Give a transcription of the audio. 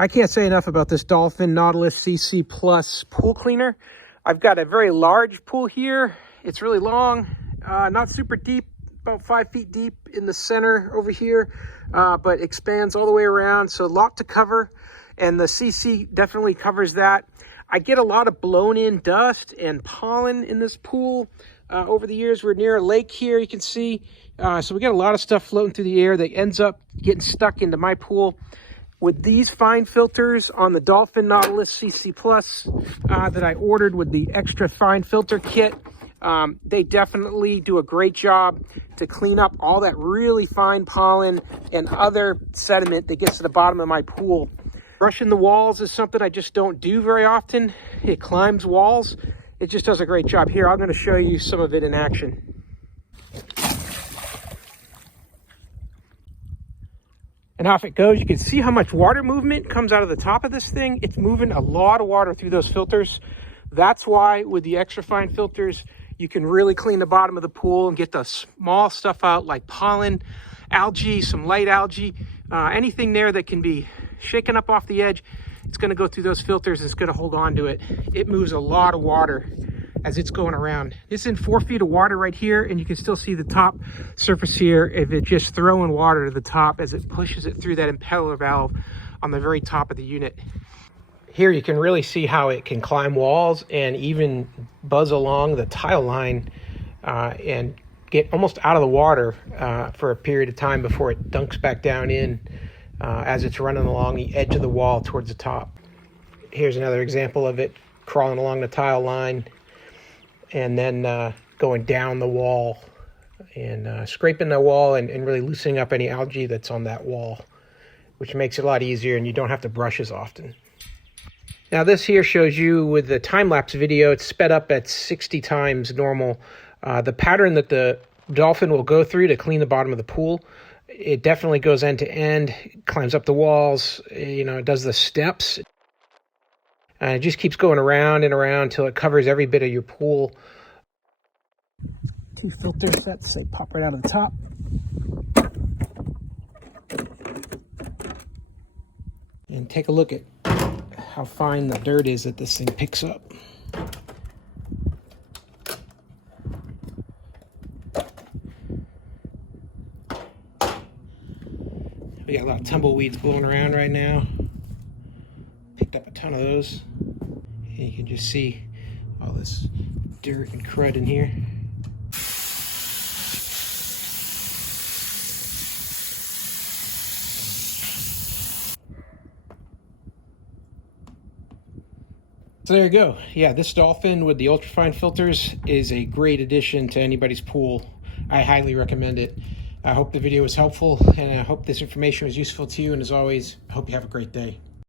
I can't say enough about this Dolphin Nautilus CC Plus pool cleaner. I've got a very large pool here. It's really long, not super deep, about 5 feet deep in the center over here, but expands all the way around, so a lot to cover, and the CC definitely covers that. I get a lot of blown in dust and pollen in this pool. Over the years, we're near a lake here, you can see, so we got a lot of stuff floating through the air that ends up getting stuck into my pool. With these fine filters on the Dolphin Nautilus CC Plus that I ordered with the extra fine filter kit, they definitely do a great job to clean up all that really fine pollen and other sediment that gets to the bottom of my pool. Brushing the walls is something I just don't do very often. It climbs walls. It just does a great job. Here, I'm going to show you some of it in action. And off it goes. You can see how much water movement comes out of the top of this thing. It's moving a lot of water through those filters. That's why with the extra fine filters, you can really clean the bottom of the pool and get the small stuff out like pollen, algae, some light algae, anything there that can be shaken up off the edge. It's going to go through those filters. It's going to hold on to it. It moves a lot of water as it's going around. It's in 4 feet of water right here, and you can still see the top surface here if it's just throwing water to the top as it pushes it through that impeller valve on the very top of the unit. Here you can really see how it can climb walls and even buzz along the tile line and get almost out of the water for a period of time before it dunks back down in as it's running along the edge of the wall towards the top. Here's another example of it crawling along the tile line and then going down the wall and scraping the wall and really loosening up any algae that's on that wall, which makes it a lot easier and you don't have to brush as often. Now this here shows you with the time-lapse video, it's sped up at 60 times normal. The pattern that the Dolphin will go through to clean the bottom of the pool, it definitely goes end to end, climbs up the walls, it does the steps. It just keeps going around and around until it covers every bit of your pool. 2 filter sets, they pop right out of the top. And take a look at how fine the dirt is that this thing picks up. We got a lot of tumbleweeds blowing around right now. Picked up a ton of those. And you can just see all this dirt and crud in here. So there you go. Yeah, this Dolphin with the ultrafine filters is a great addition to anybody's pool. I highly recommend it. I hope the video was helpful, and I hope this information was useful to you. And as always, I hope you have a great day.